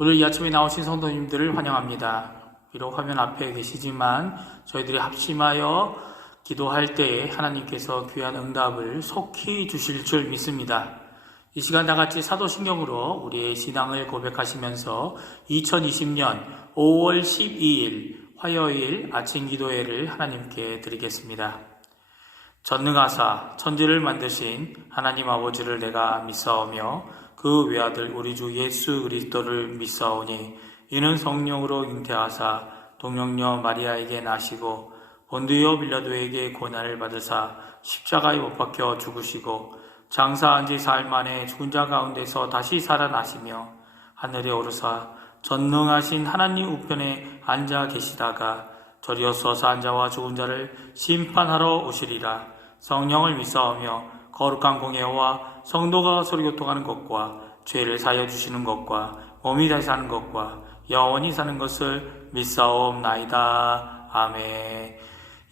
오늘 이 아침에 나오신 성도님들을 환영합니다. 비록 화면 앞에 계시지만 저희들이 합심하여 기도할 때에 하나님께서 귀한 응답을 속히 주실 줄 믿습니다. 이 시간 다같이 사도신경으로 우리의 신앙을 고백하시면서 2020년 5월 12일 화요일 아침 기도회를 하나님께 드리겠습니다. 전능하사 천지를 만드신 하나님 아버지를 내가 믿사오며 그 외아들 우리 주 예수 그리스도를 믿사오니 이는 성령으로 잉태하사 동정녀 마리아에게 나시고 본디오 빌라도에게 고난을 받으사 십자가에 못 박혀 죽으시고 장사한 지 사흘 만에 죽은 자 가운데서 다시 살아나시며 하늘에 오르사 전능하신 하나님 우편에 앉아 계시다가 저리어서 앉아와 죽은 자를 심판하러 오시리라. 성령을 믿사오며 거룩한 공예와 성도가 서로 교통하는 것과 죄를 사여 주시는 것과 몸이 다시 사는 것과 영원히 사는 것을 믿사옵나이다. 아멘.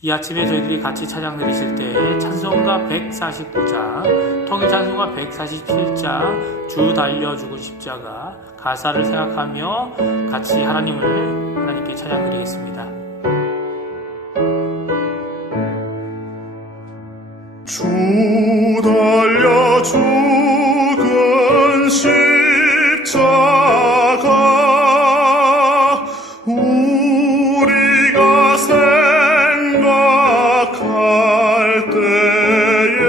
이 아침에 저희들이 같이 찬양 드리실 때 찬송가 149장, 통일 찬송가 147장 주 달려 죽은 십자가 가사를 생각하며 같이 하나님께 찬양 드리겠습니다. 주 달려 죽은 십자가 우리가 생각할 때에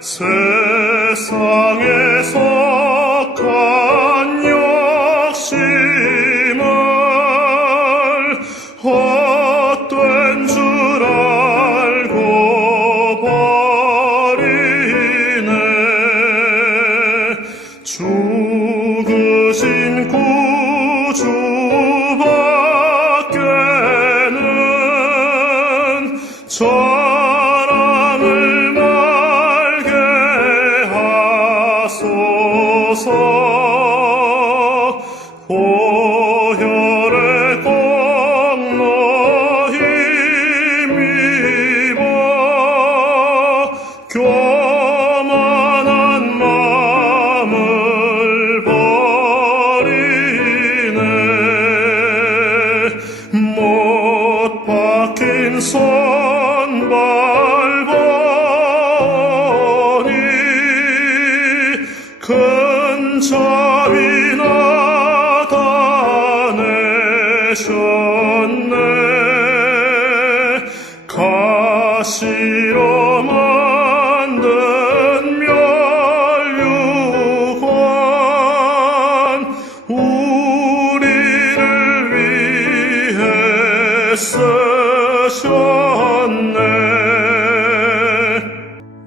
세상에 속한 욕심을 헛된 줄 죽으신 구주밖에는 사랑을 말게 하소서. 보혈의 공로 힘입어 교만한 마음을 버리네. 못 박힌 손 밟으니 큰 자비 나타내셨네. 가시로 만든 멸류관 우리를 위해 쓰셨네.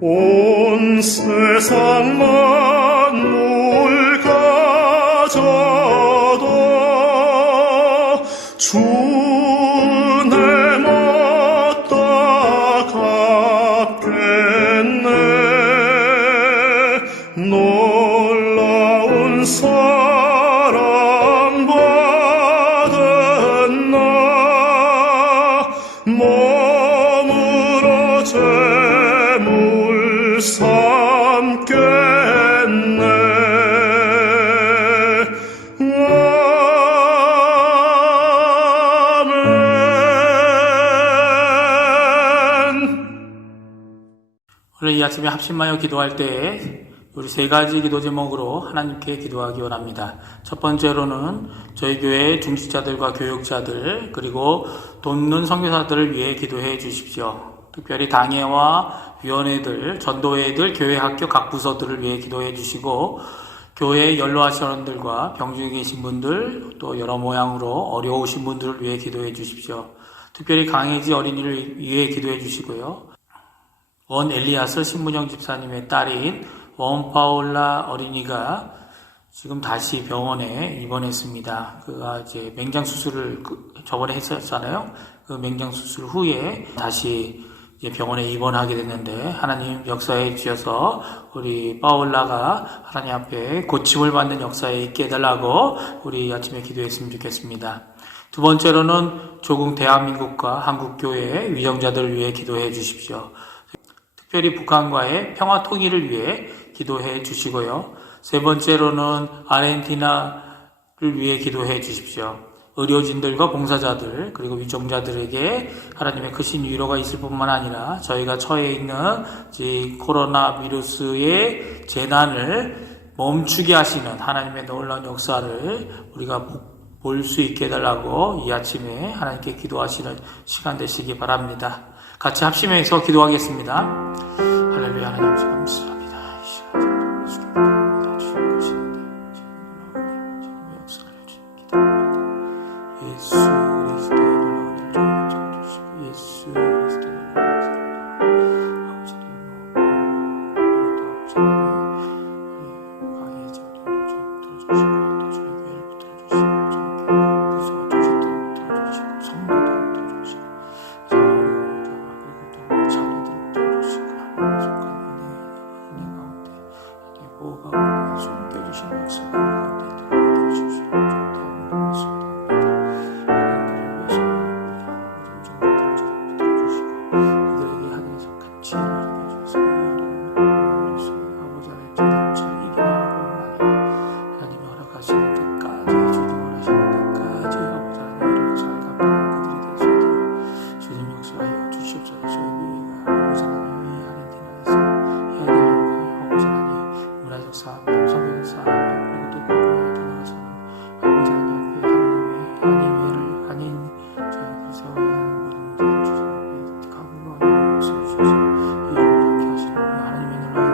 온 세상 만물 가져도 주 은혜 못다 갚겠네. 놀라운 사랑 받은 나 몸으로 제물 삼겠네. 오늘 이 아침에 합심하여 기도할 때에 우리 세 가지 기도 제목으로 하나님께 기도하기 원합니다. 첫 번째로는 저희 교회의 중직자들과 교육자들 그리고 돕는 선교사들을 위해 기도해 주십시오. 특별히 당회와 위원회들, 전도회들, 교회 학교 각 부서들을 위해 기도해 주시고 교회 연로하신 어른들과 병중에 계신 분들 또 여러 모양으로 어려우신 분들을 위해 기도해 주십시오. 특별히 강혜지 어린이를 위해 기도해 주시고요. 원 엘리아스 신문영 집사님의 딸인 원 파울라 어린이가 지금 다시 병원에 입원했습니다. 그가 이제 맹장 수술을 저번에 했었잖아요. 그 맹장 수술 후에 다시 이제 병원에 입원하게 됐는데 하나님 역사에 주셔서 우리 파울라가 하나님 앞에 고침을 받는 역사에 있게 해달라고 우리 아침에 기도했으면 좋겠습니다. 두 번째로는 조국 대한민국과 한국교회의 위정자들을 위해 기도해 주십시오. 특별히 북한과의 평화 통일을 위해 기도해 주시고요. 세 번째로는 아르헨티나를 위해 기도해 주십시오. 의료진들과 봉사자들 그리고 위종자들에게 하나님의 크신 위로가 있을 뿐만 아니라 저희가 처해 있는 이 코로나 비루스의 재난을 멈추게 하시는 하나님의 놀라운 역사를 우리가 볼 수 있게 해달라고 이 아침에 하나님께 기도하시는 시간 되시기 바랍니다. 같이 합심해서 기도하겠습니다. 할렐루야. 하나님 감사합니다. 이 시간 주님께서 주신 것인데 주님의 역사를 기도합니다. 예수 그리스도의 놀라운 일을 적어주시고 예수 그리스도의 놀라운 일을 아버지의 아버지 강의 자리를 좀 들어주시고 또 주의 교회를 들어주시고 주의 교회 부서와 조직들을 들어주시고 성도들을 들어주시고 그리고 또 자녀들을 들어주시고 하나님의 속한 은혜 가운데 하나님의 보호가 우리에게 숨겨주시는 역사가 우리 가운데 들어가게 해주시고 대한민국 말씀을 그들에게 하늘에서 큰 지혜를 알게 해주셔서 아버지 하나님 제대로 잘 이겨나가고 하나님이 허락하시는 데까지 주님 원하시는 데까지 아버지 하나님을 잘 감당하는 그들이 될 수 있도록 주님 역사하여 주시옵소서. 저희 교회가 아버지 하나님이 아르헨티나에서 해야 될 일과 아버지 하나님 문화적 사명, 성경적 사명 그리고 또 그분에 떠나가서는 아버지 하나님 앞에 하나님의 아닌 외를 아닌 저희를 세워야 하는 모든 문제를 주시고 강구하는 모습을 주셔서 이름을 갖게 하시는 하나님의 놀라운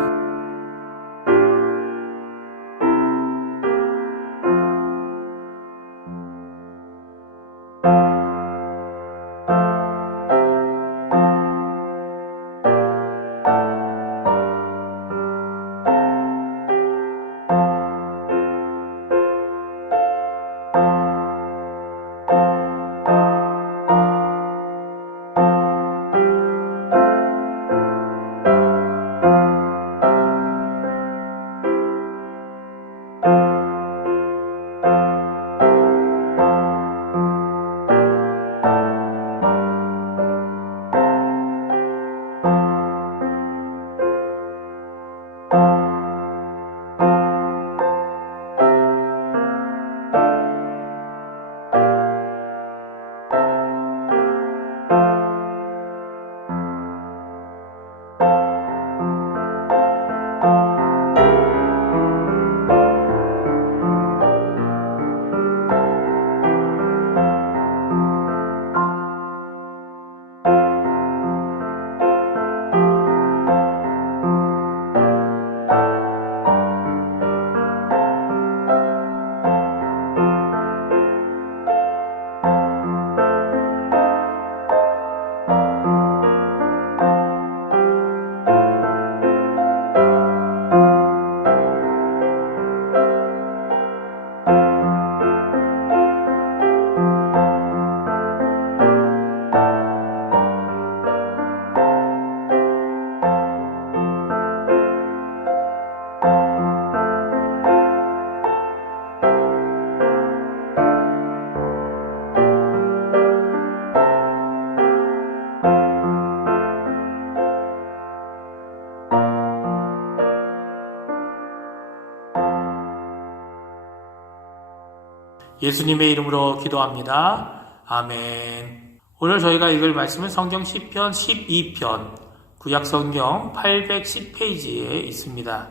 예수님의 이름으로 기도합니다. 아멘. 오늘 저희가 읽을 말씀은 성경 시편 12편 구약 성경 810페이지에 있습니다.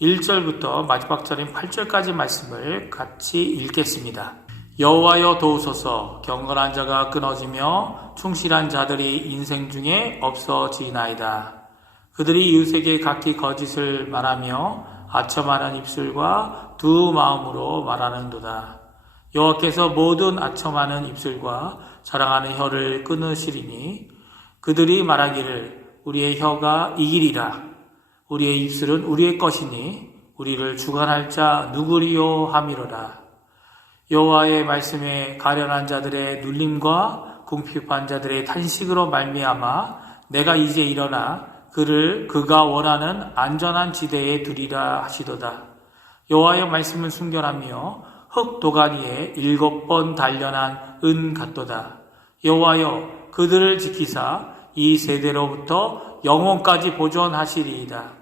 1절부터 마지막 절인 8절까지 말씀을 같이 읽겠습니다. 여호와여 도우소서. 경건한 자가 끊어지며 충실한 자들이 인생 중에 없어지나이다. 그들이 이웃에게 각기 거짓을 말하며 아첨하는 입술과 두 마음으로 말하는도다. 여호와께서 모든 아첨하는 입술과 자랑하는 혀를 끊으시리니 그들이 말하기를 우리의 혀가 이기리라. 우리의 입술은 우리의 것이니 우리를 주관할 자 누구리요 함이로라. 여호와의 말씀에 가련한 자들의 눌림과 궁핍한 자들의 탄식으로 말미암아 내가 이제 일어나 그가 원하는 안전한 지대에 두리라 하시도다. 여호와의 말씀은 순결하며 흙 도가니에 7번 단련한 은 같도다. 여호와여 그들을 지키사 이 세대로부터 영원까지 보존하시리이다.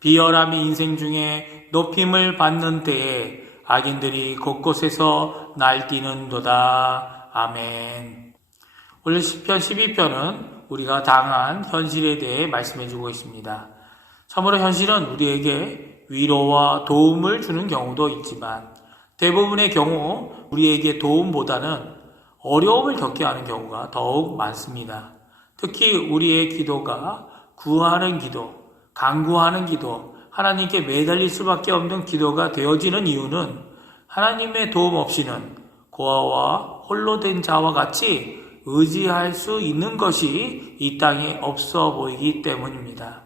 비열함이 인생 중에 높임을 받는 때에 악인들이 곳곳에서 날뛰는도다. 아멘. 오늘 시편 12편은 우리가 당한 현실에 대해 말씀해주고 있습니다. 참으로 현실은 우리에게 위로와 도움을 주는 경우도 있지만 대부분의 경우 우리에게 도움보다는 어려움을 겪게 하는 경우가 더욱 많습니다. 특히 우리의 기도가 구하는 기도, 간구하는 기도, 하나님께 매달릴 수밖에 없는 기도가 되어지는 이유는 하나님의 도움 없이는 고아와 홀로 된 자와 같이 의지할 수 있는 것이 이 땅에 없어 보이기 때문입니다.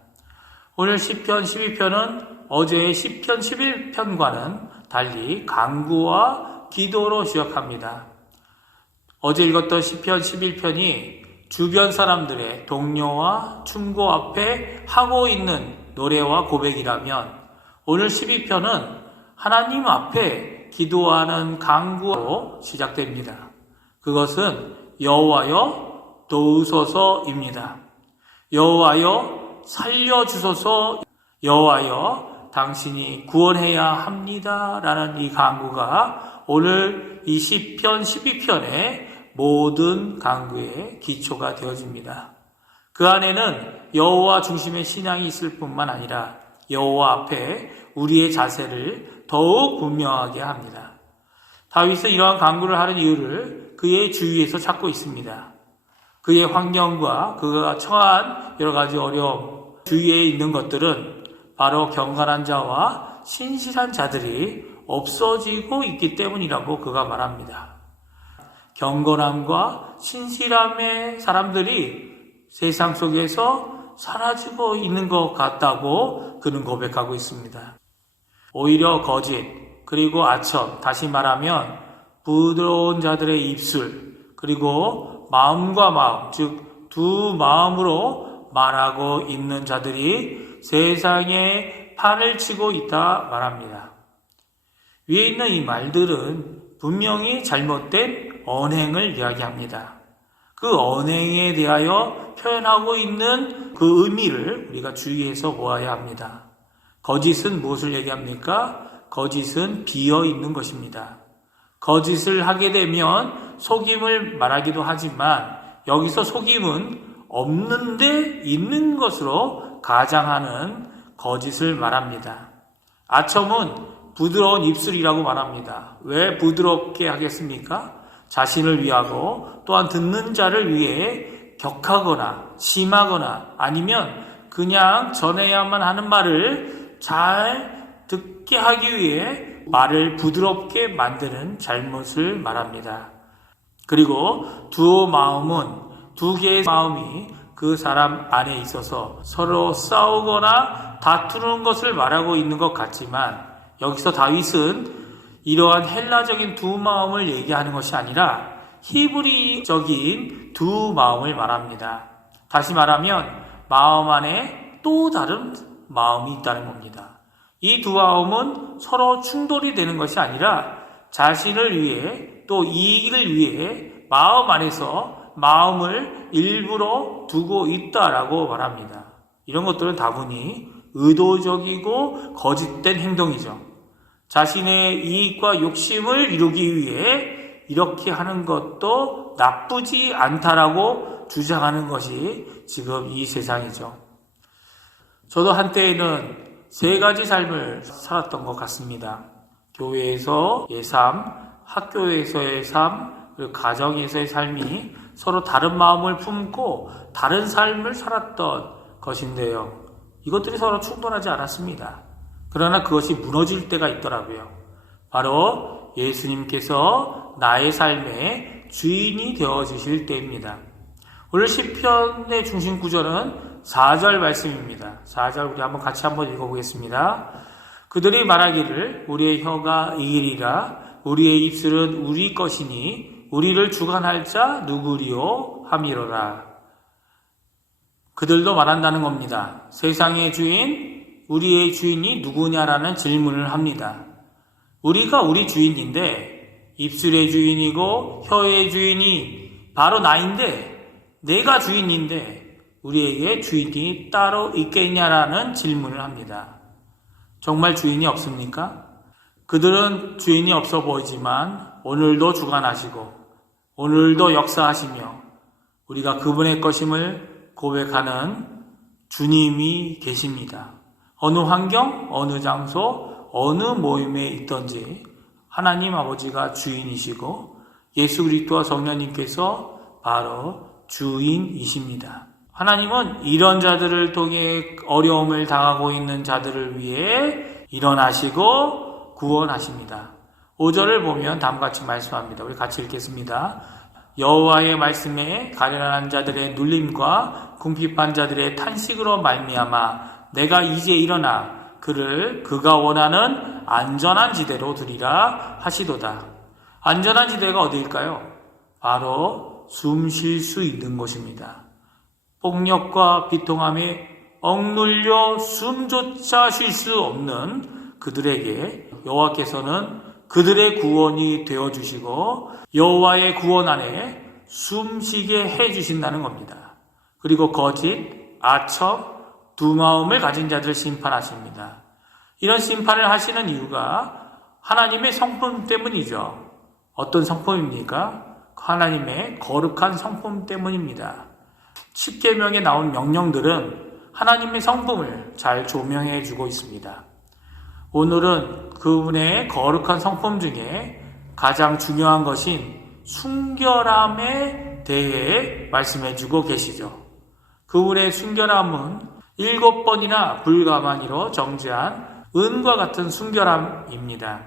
오늘 시편 12편은 어제의 시편 11편과는 달리 간구와 기도로 시작합니다. 어제 읽었던 시편 11편이 주변 사람들의 동료와 충고 앞에 하고 있는 노래와 고백이라면 오늘 12편은 하나님 앞에 기도하는 간구로 시작됩니다. 그것은 여호와여 도우소서입니다. 여호와여 살려주소서, 여호와여 당신이 구원해야 합니다 라는 이 간구가 오늘 이 시편 12편의 모든 간구의 기초가 되어집니다. 그 안에는 여호와 중심의 신앙이 있을 뿐만 아니라 여호와 앞에 우리의 자세를 더욱 분명하게 합니다. 다윗은 이러한 간구를 하는 이유를 그의 주위에서 찾고 있습니다. 그의 환경과 그가 처한 여러 가지 어려움, 주위에 있는 것들은 바로 경건한 자와 신실한 자들이 없어지고 있기 때문이라고 그가 말합니다. 경건함과 신실함의 사람들이 세상 속에서 사라지고 있는 것 같다고 그는 고백하고 있습니다. 오히려 거짓, 그리고 아첨, 다시 말하면 부드러운 자들의 입술, 그리고 마음과 마음, 즉 두 마음으로 말하고 있는 자들이 세상에 판을 치고 있다 말합니다. 위에 있는 이 말들은 분명히 잘못된 언행을 이야기합니다. 그 언행에 대하여 표현하고 있는 그 의미를 우리가 주의해서 보아야 합니다. 거짓은 무엇을 얘기합니까? 거짓은 비어 있는 것입니다. 거짓을 하게 되면 속임을 말하기도 하지만 여기서 속임은 없는데 있는 것으로 가장하는 거짓을 말합니다. 아첨은 부드러운 입술이라고 말합니다. 왜 부드럽게 하겠습니까? 자신을 위하고 또한 듣는 자를 위해 격하거나 심하거나 아니면 그냥 전해야만 하는 말을 잘 듣게 하기 위해 말을 부드럽게 만드는 잘못을 말합니다. 그리고 두 개의 마음이 그 사람 안에 있어서 서로 싸우거나 다투는 것을 말하고 있는 것 같지만 여기서 다윗은 이러한 헬라적인 두 마음을 얘기하는 것이 아니라 히브리적인 두 마음을 말합니다. 다시 말하면 마음 안에 또 다른 마음이 있다는 겁니다. 이 두 마음은 서로 충돌이 되는 것이 아니라 자신을 위해 또 이익을 위해 마음 안에서 마음을 일부러 두고 있다라고 말합니다. 이런 것들은 다분히 의도적이고 거짓된 행동이죠. 자신의 이익과 욕심을 이루기 위해 이렇게 하는 것도 나쁘지 않다라고 주장하는 것이 지금 이 세상이죠. 저도 한때에는 세 가지 삶을 살았던 것 같습니다. 교회에서의 삶, 학교에서의 삶, 그리고 가정에서의 삶이 서로 다른 마음을 품고 다른 삶을 살았던 것인데요. 이것들이 서로 충돌하지 않았습니다. 그러나 그것이 무너질 때가 있더라고요. 바로 예수님께서 나의 삶의 주인이 되어주실 때입니다. 오늘 시편의 중심 구절은 4절 말씀입니다. 4절 우리 같이 한번 읽어보겠습니다. 그들이 말하기를 우리의 혀가 이기리라 우리의 입술은 우리 것이니 우리를 주관할 자 누구리요 함이로라. 그들도 말한다는 겁니다. 세상의 주인, 우리의 주인이 누구냐라는 질문을 합니다. 우리가 우리 주인인데 입술의 주인이고 혀의 주인이 바로 나인데 내가 주인인데 우리에게 주인이 따로 있겠냐라는 질문을 합니다. 정말 주인이 없습니까? 그들은 주인이 없어 보이지만 오늘도 주관하시고 오늘도 역사하시며 우리가 그분의 것임을 고백하는 주님이 계십니다. 어느 환경, 어느 장소, 어느 모임에 있든지 하나님 아버지가 주인이시고 예수 그리스도와 성령님께서 바로 주인이십니다. 하나님은 이런 자들을 통해 어려움을 당하고 있는 자들을 위해 일어나시고 구원하십니다. 5절을 보면 다음같이 말씀합니다. 우리 같이 읽겠습니다. 여호와의 말씀에 가련한 자들의 눌림과 궁핍한 자들의 탄식으로 말미암아 내가 이제 일어나 그를 그가 원하는 안전한 지대로 두리라 하시도다. 안전한 지대가 어디일까요? 바로 숨 쉴 수 있는 곳입니다. 폭력과 비통함에 억눌려 숨조차 쉴 수 없는 그들에게 여호와께서는 그들의 구원이 되어주시고 여호와의 구원 안에 숨쉬게 해주신다는 겁니다. 그리고 거짓, 아첨, 두 마음을 가진 자들을 심판하십니다. 이런 심판을 하시는 이유가 하나님의 성품 때문이죠. 어떤 성품입니까? 하나님의 거룩한 성품 때문입니다. 10계명에 나온 명령들은 하나님의 성품을 잘 조명해 주고 있습니다. 오늘은 그분의 거룩한 성품 중에 가장 중요한 것인 순결함에 대해 말씀해 주고 계시죠. 그분의 순결함은 7번이나 불가마니로 정죄한 은과 같은 순결함입니다.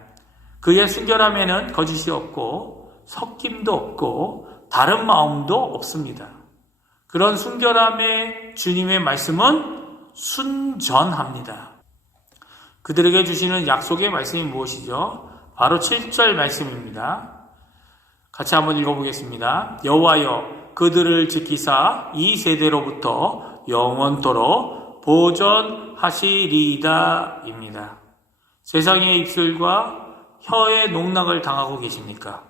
그의 순결함에는 거짓이 없고 섞임도 없고 다른 마음도 없습니다. 그런 순결함의 주님의 말씀은 순전합니다. 그들에게 주시는 약속의 말씀이 무엇이죠? 바로 7절 말씀입니다. 같이 한번 읽어보겠습니다. 여호와여 그들을 지키사 이 세대로부터 영원토록 보존하시리이다 입니다. 세상의 입술과 혀의 농락을 당하고 계십니까?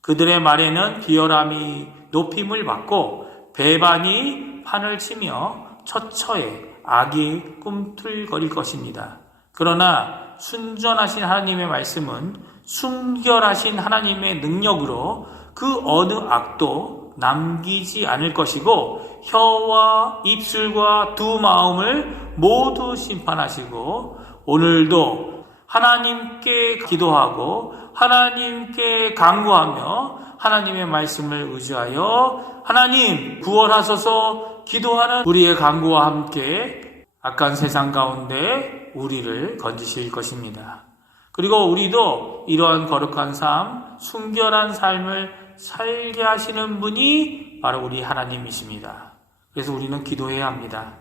그들의 말에는 비열함이 높임을 받고 배반이 판을 치며 처처에 악이 꿈틀거릴 것입니다. 그러나 순전하신 하나님의 말씀은 순결하신 하나님의 능력으로 그 어느 악도 남기지 않을 것이고 혀와 입술과 두 마음을 모두 심판하시고 오늘도 하나님께 기도하고 하나님께 간구하며 하나님의 말씀을 의지하여 하나님 구원하소서 기도하는 우리의 간구와 함께 악한 세상 가운데 우리를 건지실 것입니다. 그리고 우리도 이러한 거룩한 삶, 순결한 삶을 살게 하시는 분이 바로 우리 하나님이십니다. 그래서 우리는 기도해야 합니다.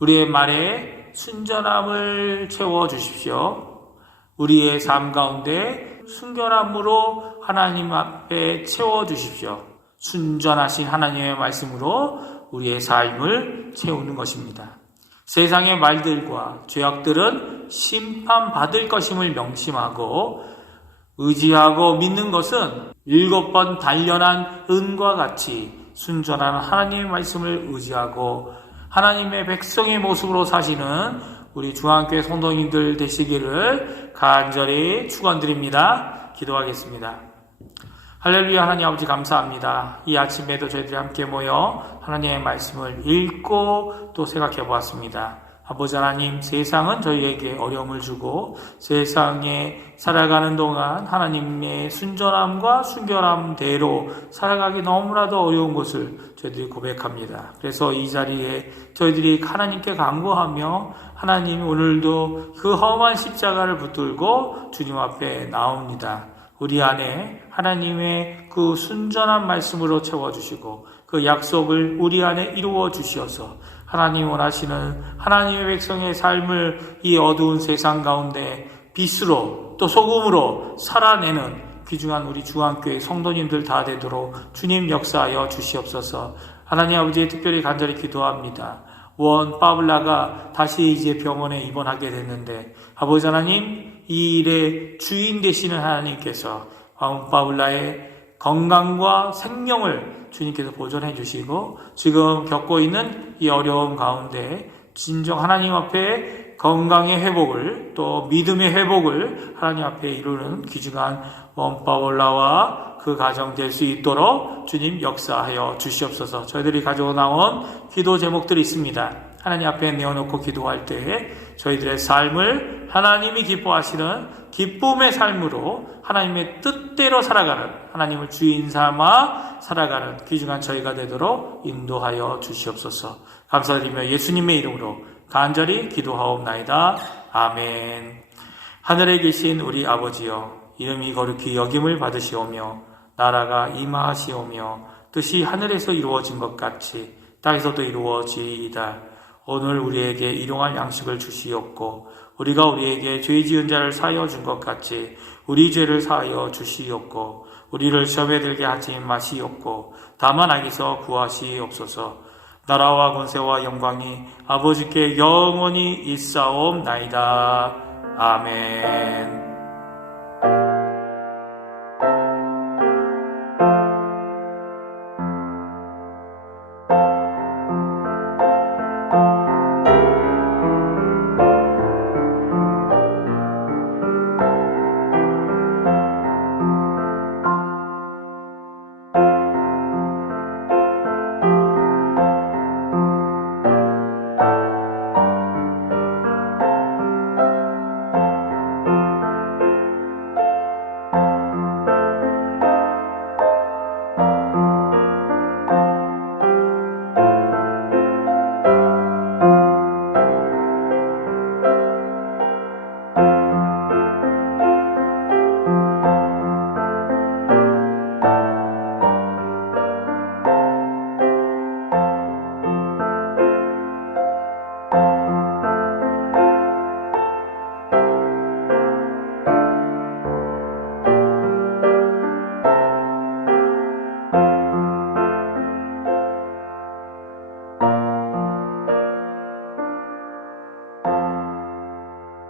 우리의 말에 순전함을 채워주십시오. 우리의 삶 가운데 순결함으로 하나님 앞에 채워주십시오. 순전하신 하나님의 말씀으로 우리의 삶을 채우는 것입니다. 세상의 말들과 죄악들은 심판받을 것임을 명심하고 의지하고 믿는 것은 7번 단련한 은과 같이 순전한 하나님의 말씀을 의지하고 하나님의 백성의 모습으로 사시는 우리 중앙교회 성도님들 되시기를 간절히 축원드립니다. 기도하겠습니다. 할렐루야. 하나님 아버지 감사합니다. 이 아침에도 저희들이 함께 모여 하나님의 말씀을 읽고 또 생각해 보았습니다. 아버지 하나님, 세상은 저희에게 어려움을 주고 세상에 살아가는 동안 하나님의 순전함과 순결함대로 살아가기 너무나도 어려운 것을 저희들이 고백합니다. 그래서 이 자리에 저희들이 하나님께 간구하며 하나님 오늘도 그 험한 십자가를 붙들고 주님 앞에 나옵니다. 우리 안에 하나님의 그 순전한 말씀으로 채워주시고 그 약속을 우리 안에 이루어 주시어서 하나님 원하시는 하나님의 백성의 삶을 이 어두운 세상 가운데 빛으로 또 소금으로 살아내는 귀중한 우리 중앙교회 성도님들 다 되도록 주님 역사하여 주시옵소서. 하나님 아버지 특별히 간절히 기도합니다. 원 파블라가 다시 이제 병원에 입원하게 됐는데 아버지 하나님 이 일의 주인 되시는 하나님께서 원 파블라의 건강과 생명을 주님께서 보존해 주시고 지금 겪고 있는 이 어려움 가운데 진정 하나님 앞에 건강의 회복을 또 믿음의 회복을 하나님 앞에 이루는 귀중한 원파올라와 그 가정 될 수 있도록 주님 역사하여 주시옵소서. 저희들이 가지고 나온 기도 제목들이 있습니다. 하나님 앞에 내어놓고 기도할 때에 저희들의 삶을 하나님이 기뻐하시는 기쁨의 삶으로 하나님의 뜻대로 살아가는, 하나님을 주인 삼아 살아가는 귀중한 저희가 되도록 인도하여 주시옵소서. 감사드리며 예수님의 이름으로 간절히 기도하옵나이다. 아멘. 하늘에 계신 우리 아버지여, 이름이 거룩히 여김을 받으시오며 나라가 임하시오며 뜻이 하늘에서 이루어진 것 같이 땅에서도 이루어지이다. 오늘 우리에게 일용할 양식을 주시옵고 우리가 우리에게 죄 지은 자를 사하여 준 것 같이 우리 죄를 사하여 주시옵고 우리를 시험에 들게 하지 마시옵고 다만 악에서 구하시옵소서. 나라와 권세와 영광이 아버지께 영원히 있사옵나이다. 아멘.